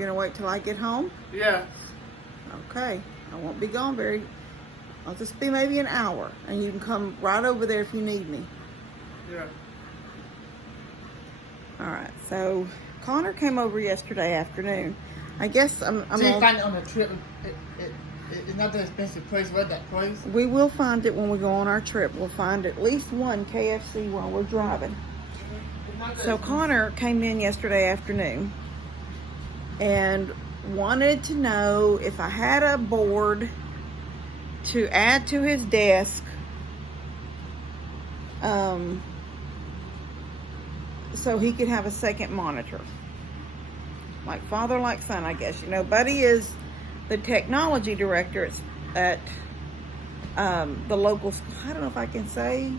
gonna wait till I get home? Yeah. Okay. I won't be gone very. I'll just be maybe an hour, and you can come right over there if you need me. Yeah. All right. So Connor came over yesterday afternoon. I guess I'm So you find it on the trip. It's not that expensive place. Where's that place? We will find it when we go on our trip. We'll find at least one KFC while we're driving. So Connor came in yesterday afternoon and wanted to know if I had a board to add to his desk so he could have a second monitor. Like father, like son, I guess. You know, Buddy is the technology director at the local school. I don't know if I can say,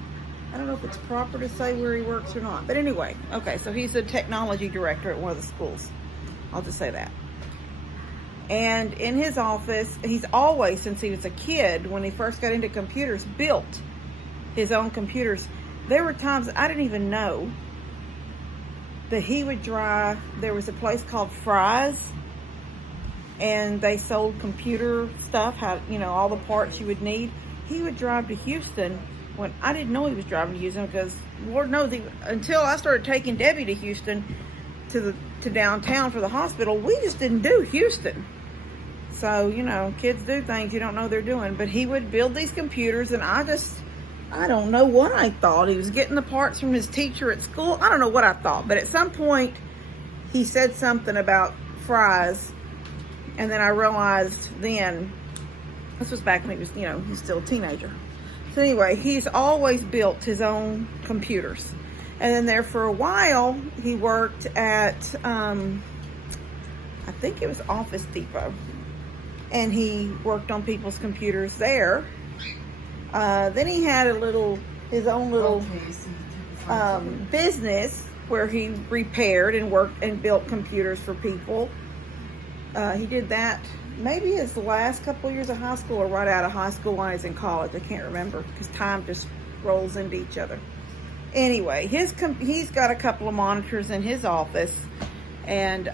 I don't know if it's proper to say where he works or not. But anyway, okay, so he's the technology director at one of the schools. I'll just say that. And in his office, he's always, since he was a kid, when he first got into computers, built his own computers. There were times I didn't even know that he would drive. There was a place called Fry's, and they sold computer stuff, all the parts you would need. He would drive to Houston when I didn't know he was driving to Houston, because Lord knows, until I started taking Debbie to Houston, to downtown for the hospital, we just didn't do Houston. So, kids do things you don't know they're doing. But he would build these computers, and I don't know what I thought. He was getting the parts from his teacher at school. I don't know what I thought. But at some point, he said something about Fry's. And then I realized then, this was back when he was, he's still a teenager. So anyway, he's always built his own computers. And then there for a while, he worked at, I think it was Office Depot. And he worked on people's computers there. Then he had his own little business where he repaired and worked and built computers for people. He did that maybe his last couple of years of high school or right out of high school when he was in college. I can't remember because time just rolls into each other. Anyway, he's got a couple of monitors in his office, and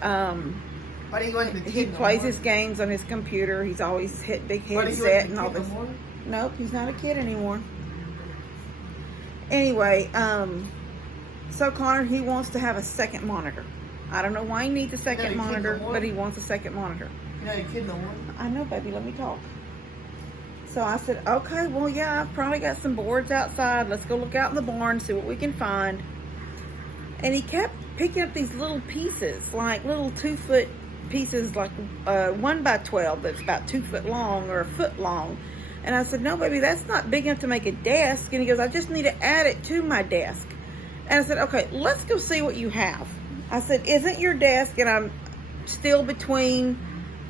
he plays his games on his computer. He's always hit big headset and all this. Nope, he's not a kid anymore. Anyway, so Connor, he wants to have a second monitor. I don't know why he needs a second monitor, but he wants a second monitor. You're not a kid no more. I know, baby. Let me talk. So I said, okay, well, yeah, I've probably got some boards outside. Let's go look out in the barn, see what we can find. And he kept picking up these little pieces, like little 2-foot pieces, like 1 by 12 that's about 2 foot long or a foot long. And I said, no, baby, that's not big enough to make a desk. And he goes, I just need to add it to my desk. And I said, okay, let's go see what you have. I said, isn't your desk, and I'm still between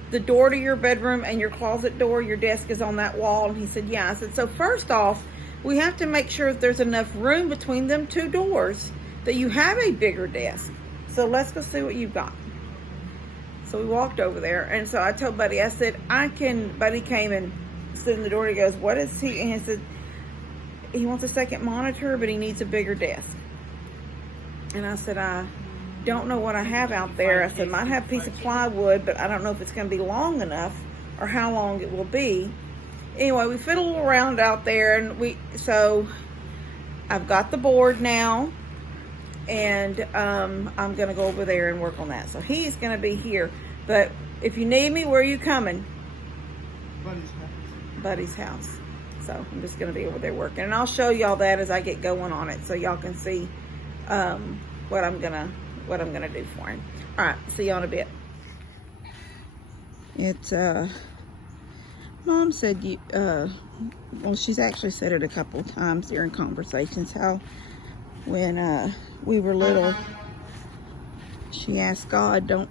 the door to your bedroom and your closet door, your desk is on that wall? And he said, yeah. I said, so first off, we have to make sure that there's enough room between them two doors that you have a bigger desk. So let's go see what you've got. So we walked over there, and so I told Buddy, I said, Buddy came and stood in the door, and he goes, what is he? And he said, he wants a second monitor, but he needs a bigger desk. And I said, I don't know what I have out there. I said, might have a piece of plywood, but I don't know if it's going to be long enough or how long it will be. Anyway, we fiddled around out there, and so I've got the board now, and I'm going to go over there and work on that. So he's going to be here, but if you need me, where are you coming? Buddy's house. So I'm just going to be over there working, and I'll show y'all that as I get going on it, so y'all can see what I'm gonna do for him. All right, see y'all in a bit. It's Mom said well, she's actually said it a couple of times during conversations, how when we were little, she asked God, don't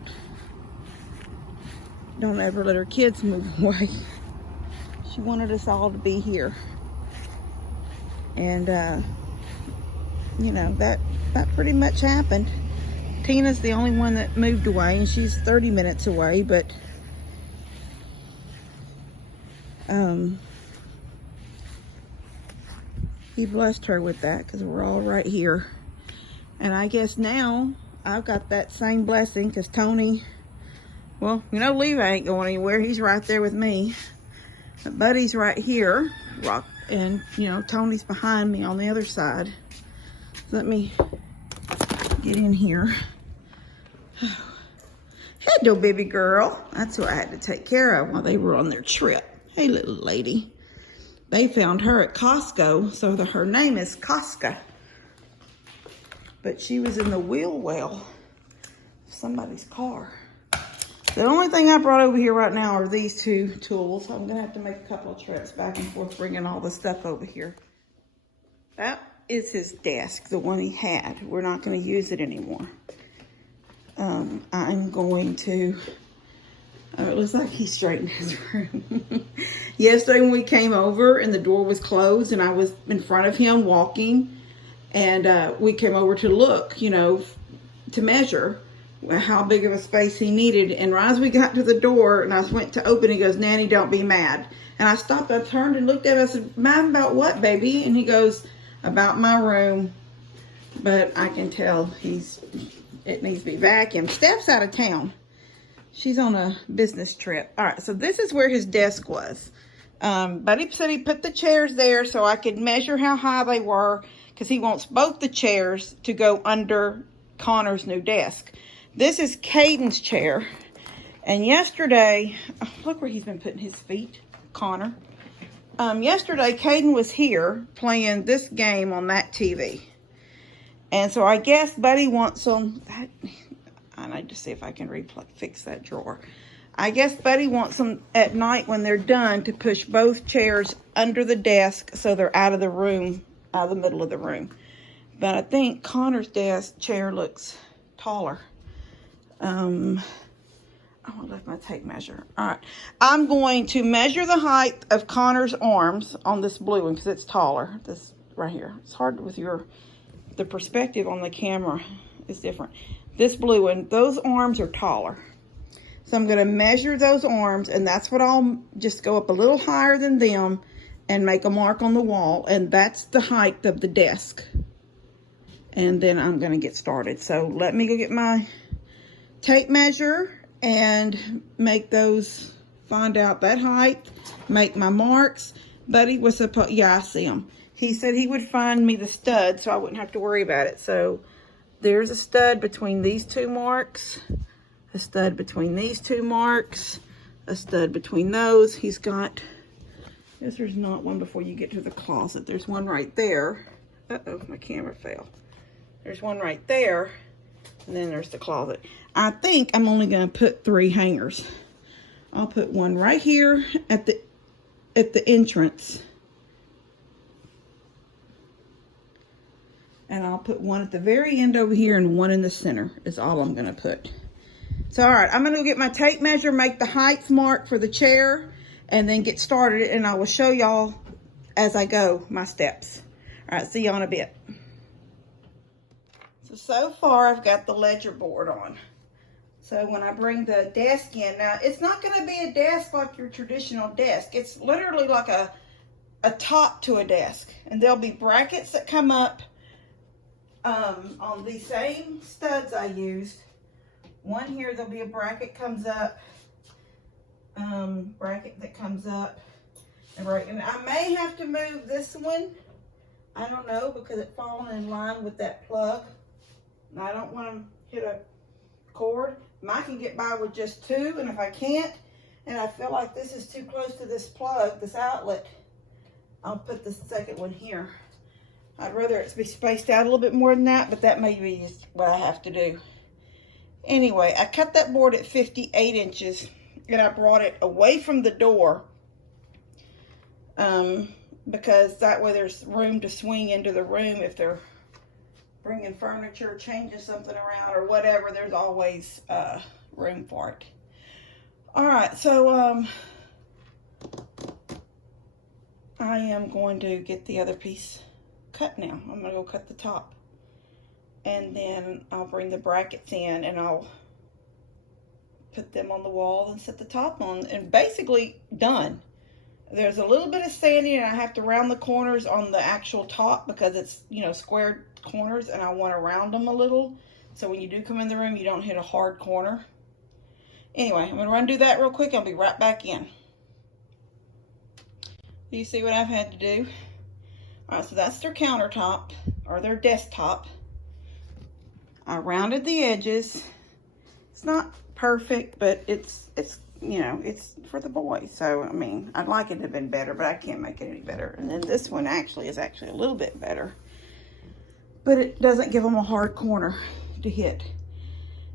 ever let her kids move away. She wanted us all to be here, and that pretty much happened. Tina's the only one that moved away, and she's 30 minutes away, but he blessed her with that, because we're all right here. And I guess now I've got that same blessing, because Tony Well, you know Levi ain't going anywhere. He's right there with me. But Buddy's right here. And, you know, Tony's behind me on the other side. Let me get in here. Hello, baby girl. That's who I had to take care of while they were on their trip. Hey, little lady. They found her at Costco, so her name is Casca. But she was in the wheel well of somebody's car. The only thing I brought over here right now are these two tools. I'm going to have to make a couple of trips back and forth bringing all the stuff over here. That is his desk, the one he had. We're not going to use it anymore. I'm going to... Oh, it looks like he straightened his room. Yesterday when we came over and the door was closed and I was in front of him walking, and we came over to look, you know, to measure how big of a space he needed. And right as we got to the door and I went to open, he goes, "Nanny, don't be mad." And I stopped, I turned and looked at him. I said, "Mad about what, baby?" And he goes, "About my room." But I can tell it needs to be vacuumed. Steph's out of town. She's on a business trip. All right, so this is where his desk was. Buddy said he put the chairs there so I could measure how high they were, because he wants both the chairs to go under Connor's new desk. This is Caden's chair. And yesterday, oh, look where he's been putting his feet, Connor. Yesterday, Caden was here playing this game on that TV. And so I guess Buddy wants some... I need to see if I can fix that drawer. I guess Buddy wants them at night when they're done to push both chairs under the desk so they're out of the room, out of the middle of the room. But I think Connor's desk chair looks taller. I left my tape measure. All right. I'm going to measure the height of Connor's arms on this blue one because it's taller. This right here. It's hard with the perspective on the camera is different. This blue one, those arms are taller. So I'm going to measure those arms, and that's what I'll just go up a little higher than them and make a mark on the wall. And that's the height of the desk. And then I'm going to get started. So let me go get my tape measure and make those, find out that height, make my marks. Buddy was supposed, yeah, I see him. He said he would find me the stud so I wouldn't have to worry about it. So there's a stud between these two marks, a stud between these two marks, a stud between those. He's got, I guess there's not one before you get to the closet. There's one right there. Uh-oh, my camera fell. There's one right there, and then there's the closet. I think I'm only going to put 3 hangers. I'll put one right here at the entrance. And I'll put one at the very end over here and one in the center is all I'm going to put. So, all right, I'm going to go get my tape measure, make the height mark for the chair, and then get started. And I will show y'all as I go my steps. All right, see y'all in a bit. So far I've got the ledger board on. So when I bring the desk in, now it's not going to be a desk like your traditional desk. It's literally like a top to a desk. And there'll be brackets that come up on the same studs I used. One here, there'll be a bracket comes up, bracket that comes up, and I may have to move this one. I don't know, because it's falling in line with that plug. And I don't want to hit a cord. I can get by with just 2, and if I can't, and I feel like this is too close to this plug, this outlet, I'll put the second one here. I'd rather it be spaced out a little bit more than that, but that may be what I have to do. Anyway, I cut that board at 58 inches, and I brought it away from the door because that way there's room to swing into the room if they're bringing furniture, changing something around, or whatever. There's always room for it. All right, so I am going to get the other piece cut now. I'm gonna go cut the top, and then I'll bring the brackets in and I'll put them on the wall and set the top on, and basically done. There's a little bit of sanding, and I have to round the corners on the actual top because it's, you know, squared corners, and I want to round them a little so when you do come in the room you don't hit a hard corner. Anyway, I'm gonna run do that real quick. I'll be right back in. Do you see what I've had to do? All right, so that's their countertop or their desktop. I rounded the edges. It's not perfect, but it's you know, it's for the boys. So, I mean, I'd like it to have been better, but I can't make it any better. And then this one is actually a little bit better. But it doesn't give them a hard corner to hit.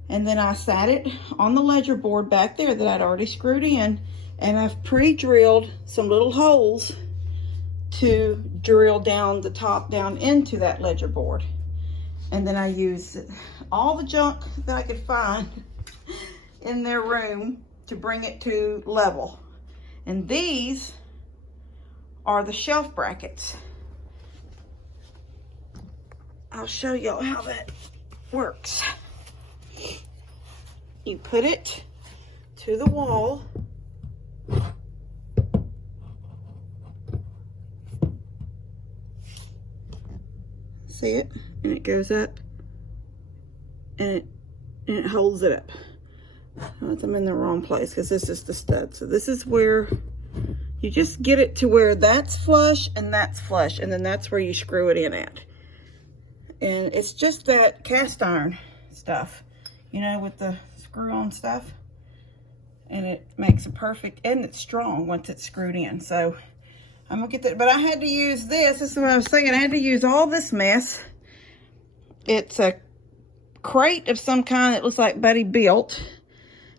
And then I sat it on the ledger board back there that I'd already screwed in. And I've pre-drilled some little holes to drill down the top down into that ledger board. And then I used all the junk that I could find in their room to bring it to level. And these are the shelf brackets. I'll show y'all how that works. You put it to the wall. See it? And it goes up and it holds it up. I'm in the wrong place because this is the stud. So this is where you just get it to where that's flush and that's flush, and then that's where you screw it in at. And it's just that cast iron stuff, you know, with the screw on stuff, and it makes a perfect, and it's strong once it's screwed in. So I'm gonna get that, but I had to use this is what I was saying, I had to use all this mess. It's a crate of some kind that looks like Buddy built.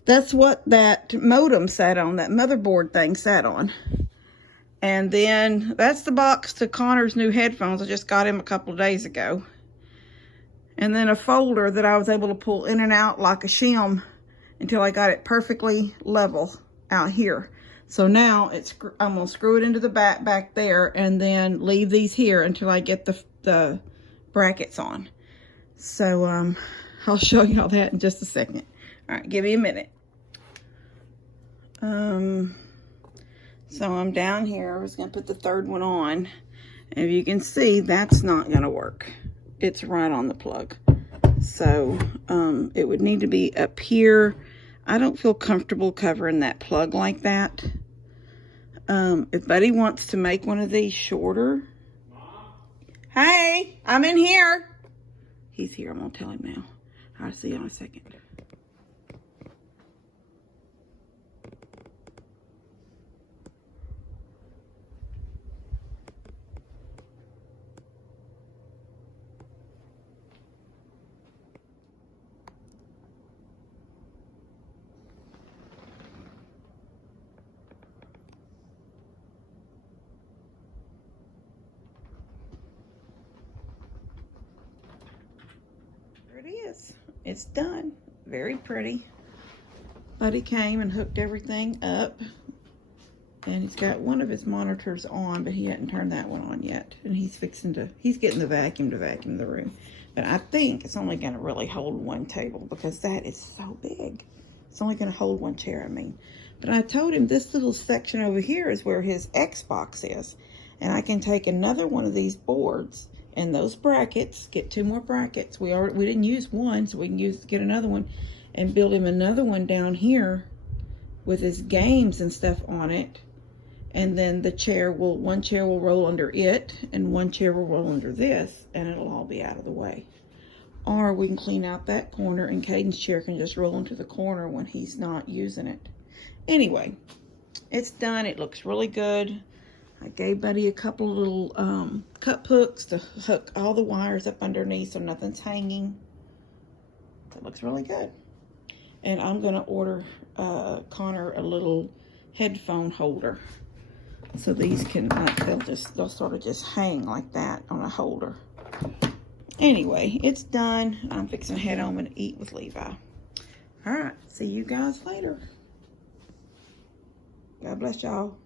That's what that modem sat on, that motherboard thing sat on. And then that's the box to Connor's new headphones. I just got him a couple of days ago. And then a folder that I was able to pull in and out like a shim until I got it perfectly level out here. So now I'm gonna screw it into the back there and then leave these here until I get the brackets on. So I'll show you all that in just a second. All right, give me a minute. So I'm down here. I was gonna put the third one on. And if you can see, that's not gonna work. It's right on the plug. So it would need to be up here. I don't feel comfortable covering that plug like that. If Buddy wants to make one of these shorter. Hey, I'm in here. He's here. I'm gonna tell him now. I'll see you in a second. It is. It's done. Very pretty. Buddy came and hooked everything up. And he's got one of his monitors on, but he hadn't turned that one on yet. And he's getting the vacuum to vacuum the room. But I think it's only going to really hold one table because that is so big. It's only going to hold one chair, I mean. But I told him this little section over here is where his Xbox is. And I can take another one of these boards and those brackets, get 2 more brackets. We didn't use one, so we can get another one and build him another one down here with his games and stuff on it. And then one chair will roll under it and one chair will roll under this, and it'll all be out of the way. Or we can clean out that corner and Caden's chair can just roll into the corner when he's not using it. Anyway, it's done. It looks really good. I gave Buddy a couple of little cup hooks to hook all the wires up underneath so nothing's hanging. That looks really good. And I'm going to order Connor a little headphone holder. So these can, they'll sort of just hang like that on a holder. Anyway, it's done. I'm fixing to head home and eat with Levi. All right, see you guys later. God bless y'all.